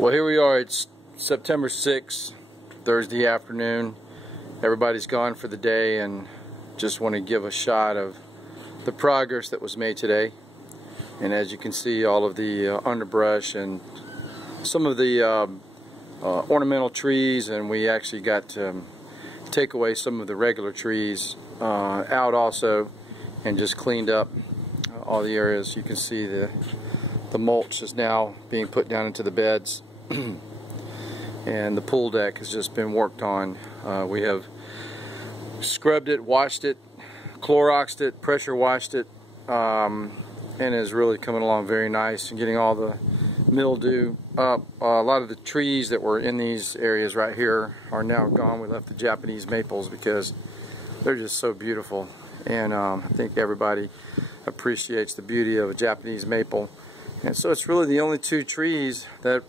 Well, here we are. It's September 6th, Thursday afternoon. Everybody's gone for the day, and just want to give a shot of the progress that was made today. And as you can see, all of the underbrush and some of the ornamental trees, and we actually got to take away some of the regular trees out also, and just cleaned up all the areas. You can see the mulch is now being put down into the beds. And the pool deck has just been worked on. We have scrubbed it, washed it, Cloroxed it, pressure washed it, and is really coming along very nice and getting all the mildew up. A lot of the trees that were in these areas right here are now gone. We left the Japanese maples because they're just so beautiful, and I think everybody appreciates the beauty of a Japanese maple. And so it's really the only two trees that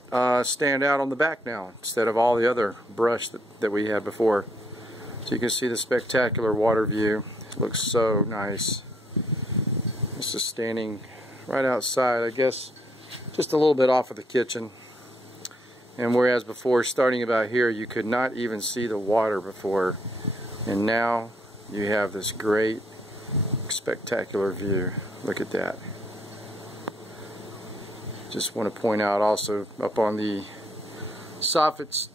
stand out on the back now, instead of all the other brush that we had before. So you can see the spectacular water view. It looks so nice. This is standing right outside, I guess, just a little bit off of the kitchen. And whereas before, starting about here, you could not even see the water before. And now you have this great, spectacular view. Look at that. Just want to point out also up on the soffits,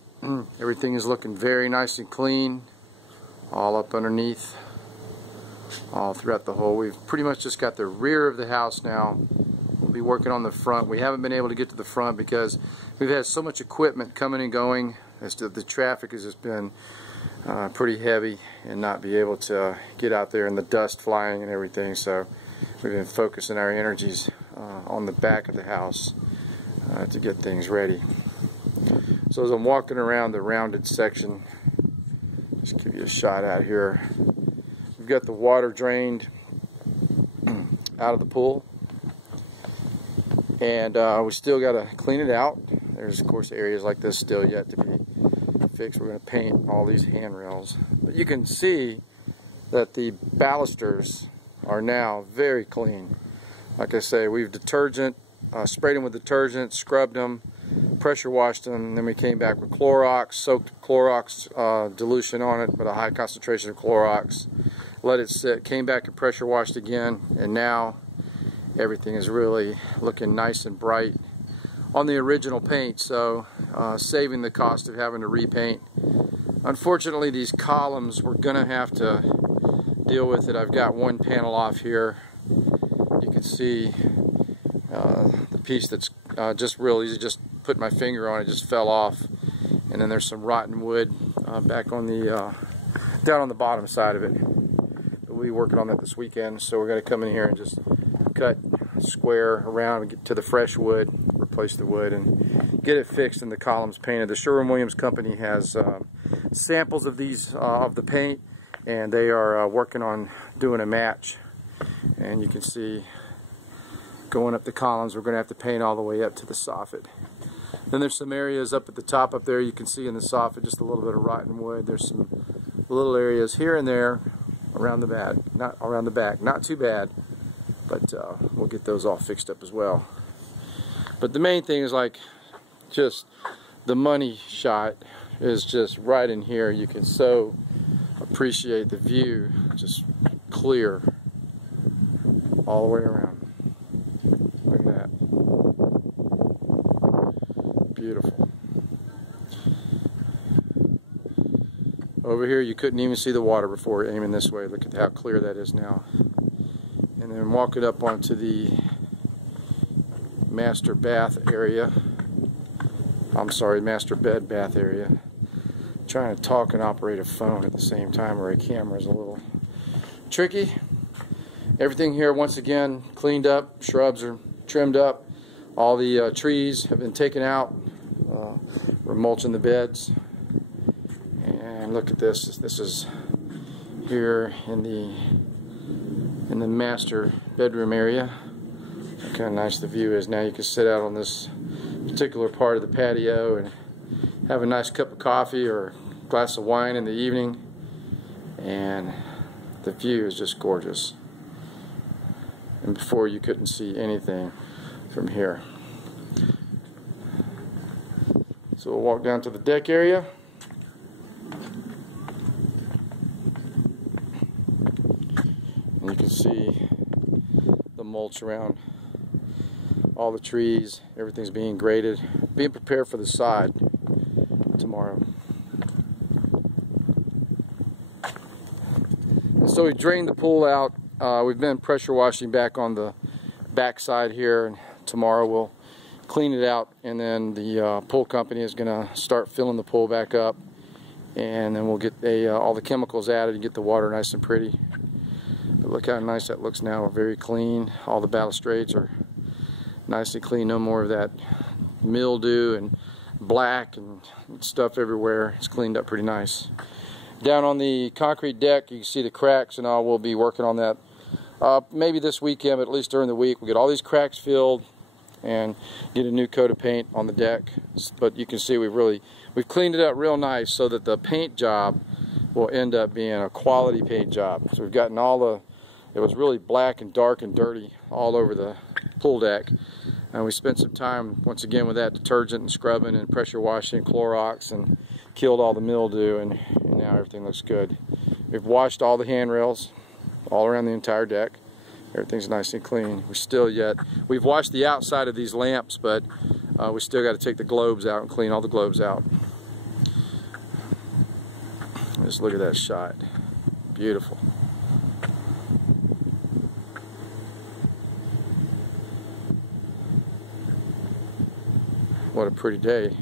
everything is looking very nice and clean, all up underneath, all throughout the whole. We've pretty much just got the rear of the house now. We'll be working on the front. We haven't been able to get to the front because we've had so much equipment coming and going. As to the traffic has just been pretty heavy, and not be able to get out there, and the dust flying and everything. So we've been focusing our energies on the back of the house to get things ready. So as I'm walking around the rounded section, just give you a shot out here. We've got the water drained out of the pool, and we still got to clean it out. There's of course areas like this still yet to be fixed. We're going to paint all these handrails, but you can see that the balusters are now very clean. Like I say, we've sprayed them with detergent, scrubbed them, pressure washed them, and then we came back with Clorox, soaked Clorox dilution on it, but a high concentration of Clorox, let it sit, came back and pressure washed again, and now everything is really looking nice and bright on the original paint, so saving the cost of having to repaint. Unfortunately, these columns, we're going to have to deal with it. I've got one panel off here. You can see the piece that's just real easy, just put my finger on it, just fell off. And then there's some rotten wood back on the down on the bottom side of it. But we'll be working on that this weekend, so we're going to come in here and just cut square around and get to the fresh wood, replace the wood, and get it fixed and the columns painted. The Sherwin-Williams company has samples of these of the paint, and they are working on doing a match. And you can see going up the columns, we're going to have to paint all the way up to the soffit. Then there's some areas up at the top up there, you can see in the soffit just a little bit of rotten wood. There's some little areas here and there around the back, not too bad, but we'll get those all fixed up as well. But the main thing is, like, just the money shot is just right in here. You can so appreciate the view, just clear all the way around. Look at that. Beautiful. Over here you couldn't even see the water before aiming this way. Look at how clear that is now. And then walk it up onto the master bath area. I'm sorry, master bed bath area. Trying to talk and operate a phone at the same time, or a camera, is a little tricky. Everything here, once again, cleaned up. Shrubs are trimmed up. All the trees have been taken out. We're mulching the beds. And look at this. This is here in the master bedroom area. Look how nice the view is. Now you can sit out on this particular part of the patio and have a nice cup of coffee or a glass of wine in the evening. And the view is just gorgeous. And before, you couldn't see anything from here. So we'll walk down to the deck area. And you can see the mulch around all the trees. Everything's being graded, being prepared for the side tomorrow. And so we drained the pool out. We've been pressure washing back on the back side here, and tomorrow we'll clean it out, and then the pool company is going to start filling the pool back up, and then we'll get all the chemicals added and get the water nice and pretty. But look how nice that looks now. Very clean. All the balustrades are nice and clean. No more of that mildew and black and stuff everywhere. It's cleaned up pretty nice. Down on the concrete deck, you can see the cracks, and we'll be working on that maybe this weekend, but at least during the week. We'll get all these cracks filled and get a new coat of paint on the deck. But you can see we've cleaned it up real nice so that the paint job will end up being a quality paint job. So we've gotten it was really black and dark and dirty all over the pool deck, and we spent some time once again with that detergent and scrubbing and pressure washing, Clorox, and killed all the mildew, and now everything looks good. We've washed all the handrails all around the entire deck. Everything's nice and clean. We've washed the outside of these lamps, but we still got to take the globes out and clean all the globes out. Just look at that shot. Beautiful. What a pretty day.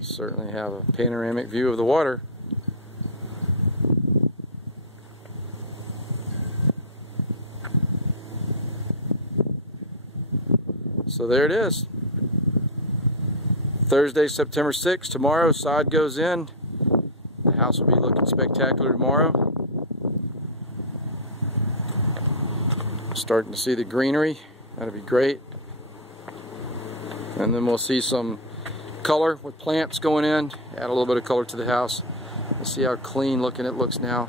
Certainly have a panoramic view of the water. So there it is. Thursday, September 6th. Tomorrow, sod goes in. The house will be looking spectacular tomorrow. Starting to see the greenery. That'll be great. And then we'll see some color with plants going in. Add a little bit of color to the house. Let's see how clean looking it looks now.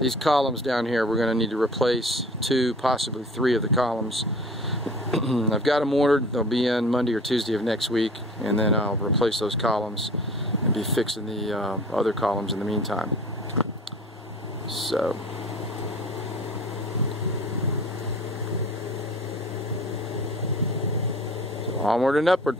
These columns down here, we're going to need to replace 2, possibly 3 of the columns. I've got them ordered. They'll be in Monday or Tuesday of next week, and then I'll replace those columns and be fixing the other columns in the meantime. So onward and upward.